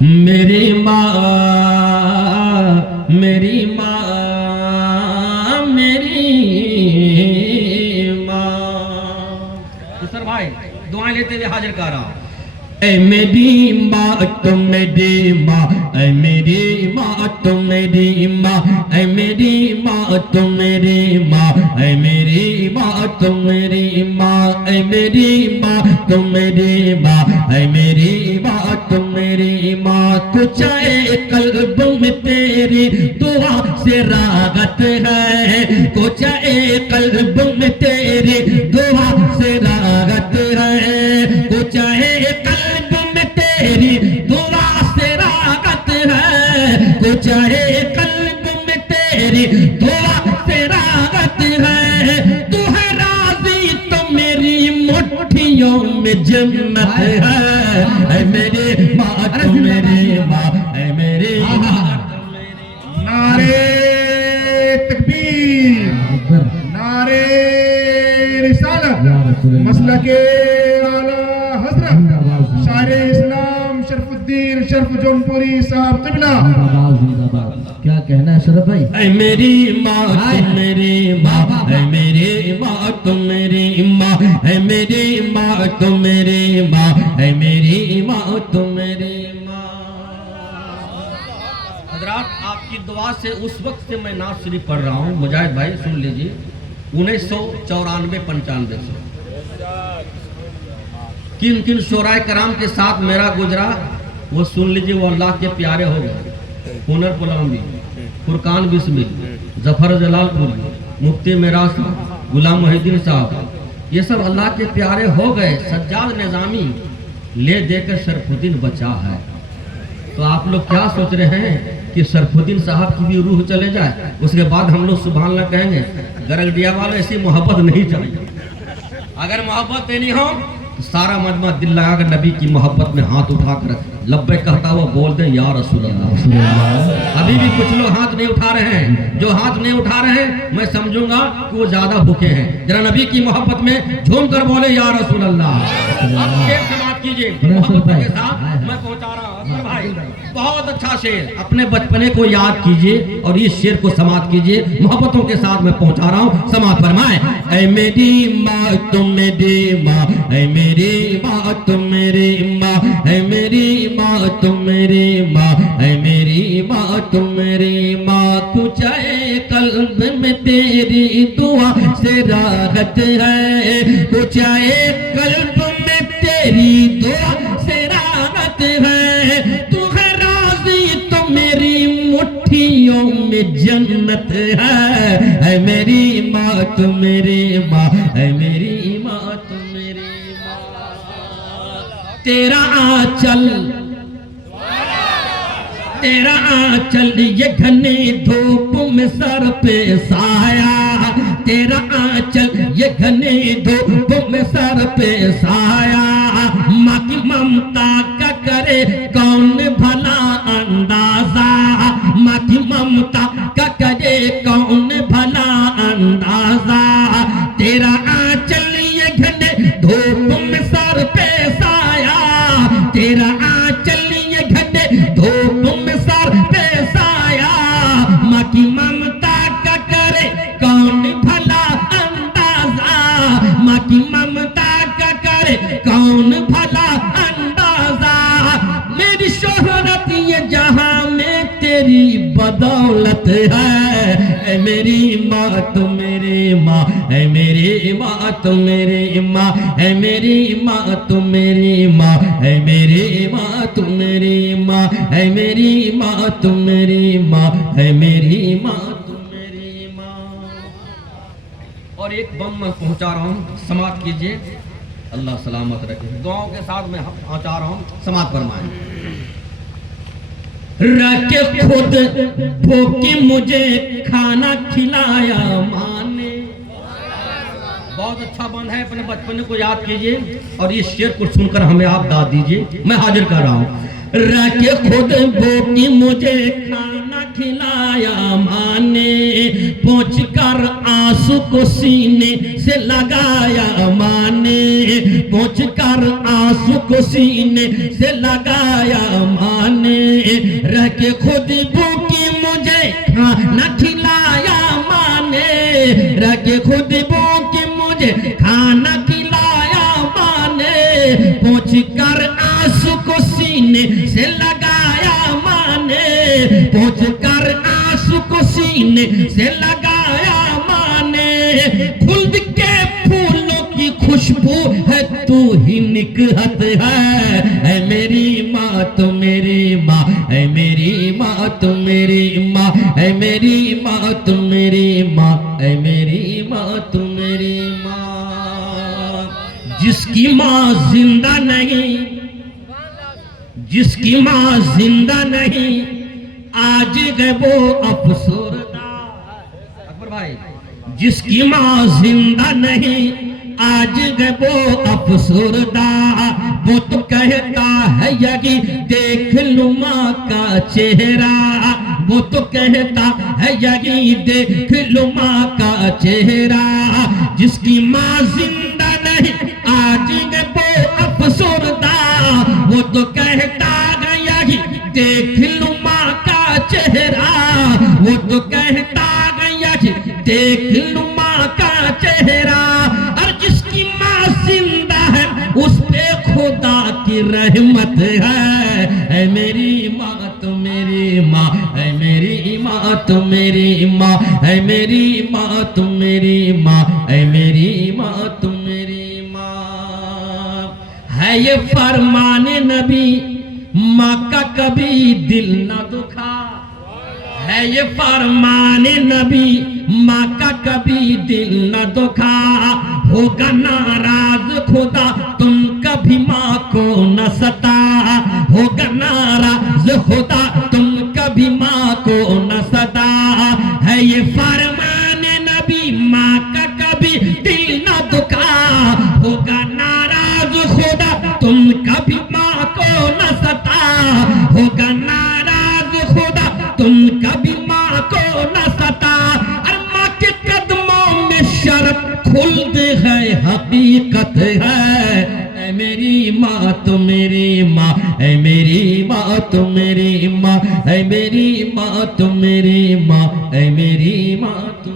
मेरी माँ, मेरी माँ, मेरी माँ। तो सर भाई दुआएं लेते हुए हाजिर कर रहा हूँ। ऐ मेरी माँ तुम मेरी माँ, ऐ मेरी माँ तुम मेरी माँ, ऐ मेरी माँ तुम मेरी माँ, ऐ मेरी माँ तुम मेरी माँ, ऐ मेरी माँ तुम मेरी माँ, ऐ मेरी माँ तुम मेरी माँ। कुछ कल्ब में तेरी दुआ से राहत है, कुछ कल्ब में तेरी दुआ से राहत है, कुछ कल्ब में तेरी दुआ से राहत है, कुछ कल्ब में तेरी दुआ से राहत है। तू है राजी तो मेरी मुट्ठियों में जन्नत है। ऐ मेरी माँ तू मेरी माँ, ऐ मेरी माँ। नारे तकबीर, नारे रिसालत, मसलके आला हजरत शायर इस्लाम शरफुद्दीन शरफ जौनपुरी साहब क़िबला। क्या कहना है शरफ भाई? ऐ मेरी माँ तुम मेरी माँ, ऐ मेरी माँ तुम मेरी माँ, ऐ मेरी माँ तुम मेरी माँ, ऐ मेरी माँ तुम मेरी माँ। हजरात आपकी दुआ से उस वक्त से मैं नात शरीफ पढ़ रहा हूँ। मुजाहिद भाई सुन लीजिए, 1994-95 से किन किन शोराए कराम के साथ मेरा गुजरा वो सुन लीजिए। वो अल्लाह के प्यारे हो गए। हुनर गुलामी, फुरकान बिस्मी, जफर जलालपुरी, मुफ्ती मेराज साहब, गुलाम मोहिद्दीन साहब, ये सब अल्लाह के प्यारे हो गए। सज्जाद निजामी ले देकर शरफुद्दीन बचा है। तो आप लोग क्या सोच रहे हैं कि शरफुद्दीन साहब की भी रूह चले जाए, उसके बाद हम लोग सुभान अल्लाह कहेंगे? गरगडिया वाले ऐसी मोहब्बत नहीं चाहिए। अगर मोहब्बत देनी हो तो सारा मजमा दिल लगाकर नबी की मोहब्बत में हाथ उठाकर लब्बे कहता हुआ बोल दे या रसूल अल्लाह। अभी भी कुछ लोग हाथ नहीं उठा रहे हैं। जो हाथ नहीं उठा रहे हैं मैं समझूंगा कि वो ज्यादा भूखे हैं। जरा नबी की मोहब्बत में झूम कर बोले या रसूल अल्लाह। अब शेर से बात कीजिए मोहब्बत के साथ मैं पहुंचा रहा हूँ। भाई बहुत अच्छा शेर, अपने बचपने को याद कीजिए और इस शेर को समाप्त कीजिए। मोहब्बतों के साथ मैं पहुंचा रहा हूँ, समाप्त फरमाए। ऐ मेरी माँ तुम मेरी माँ, ऐ मेरी माँ तुम मेरी माँ, ऐ मेरी माँ तुम मेरी माँ, ऐ मेरी माँ तुम मेरी माँ। कुछ कल्ब में तेरी दुआ से राहत है, कुछ कल्ब में तेरी दुआ से राहत है। तू है राजी तो मेरी मुट्ठियों में जन्नत है। ऐ मेरी माँ तुम मेरी माँ, ऐ मेरी माँ तुम मेरी माँ। तेरा आंचल, तेरा आंचल ये घने धूप में सर पे साया, तेरा आंचल ये घने धूप में सर पे साया। माँ की ममता का करे कौन भला अंदाजा, माँ की ममता का करे कौन भला अंदाजा। तेरा आंचल ये घने धूप में सर पे साया, तेरा आंचल ये घने धूप में सर पे साया। माँ की ममता का करे कौन भला अंदाजा, माँ की ममता का करे कौन भला अंदाजा। मेरी शोहरत ये जहां में तेरी बदौलत है। ऐ मेरी माँ तुम मेरी माँ, ऐ मेरी माँ तुम मेरी माँ, ऐ मेरी माँ तुम मेरी माँ, ऐ मेरी माँ तुम मेरी माँ, ऐ मेरी माँ तुम मेरी माँ, ऐ मेरी माँ तुम मेरी माँ। और एक बम मैं पहुंचा रहा हूँ, समाप्त कीजिए। अल्लाह सलामत रखे। दुआओं के साथ मैं पहुंचा रहा हूँ, समाप्त फरमाएं। रखे खुद भूखी मुझे खाना खिलाया माँ ने। बहुत अच्छा बंद है, अपने बचपन को याद कीजिए और इस शेर को सुनकर हमें आप दाद दीजिए। मैं हाजिर कर रहा हूँ। रखे खुद भूखी मुझे खाना खिलाया माँ ने, पहुँच कर आंसू को सीने से लगाया माँ ने, पहुँच कर आंसू को सीने से लगाया माँ ने, रह के खुद भूखी मुझे खाना खिलाया माँ ने, रह के खुद भूखी मुझे खाना खिलाया माँ ने, पहुँच कर आंसू को सीने से लगाया माँ ने, पहुँच कर आंसू को सीने से लगाया माँ ने, खुल्द के फूलों की खुशबू है तू ही निकहत है मेरी माँ तो मेरी माँ, है मेरी माँ तो मेरी माँ, है मेरी माँ तो मेरी माँ, है मेरी माँ तो मेरी माँ। जिसकी माँ जिंदा नहीं, जिसकी माँ जिंदा नहीं, आज गए वो अफसरदा। अकबर भाई, जिसकी माँ जिंदा नहीं, आज गए वो अफसरदा, वो तो कहता है यही देख लूं माँ का चेहरा, वो तो कहता है यही देख लूं माँ का चेहरा। जिसकी माँ जिंदा नहीं, आज गए वो अफसरदा, वो तो कहता है यही देख लूं माँ का चेहरा, वो तो कहता है यही देख लूं माँ का चेहरा। और जिसकी माँ जिंदा है उस पे खुदा की रहमत है मेरी माँ तो मेरी माँ, है मेरी माँ तो मेरी माँ, है मेरी माँ तो मेरी माँ, है मेरी माँ तो मेरी माँ। है ये फरमाने नबी माँ का कभी दिल न दुखा, है ये फरमाने नबी माँ का कभी दिल न दुखा, होगा नाराज खुदा तुम कभी माँ को न सता, होगा नाराज खुदा तुम कभी माँ को न सता। है ये फरमाने नबी माँ का कभी दिल न दुखा, होगा नाराज खुदा तुम कभी माँ को न सता, होगा नाराज खुदा तुम कभी माँ को न सता। और माँ के कदमों में शरफ खुल्द है, हकीकत है मेरी माँ तो मेरी माँ, है मेरी माँ तो मेरी माँ, है मेरी माँ तो मेरी माँ, है मेरी माँ तो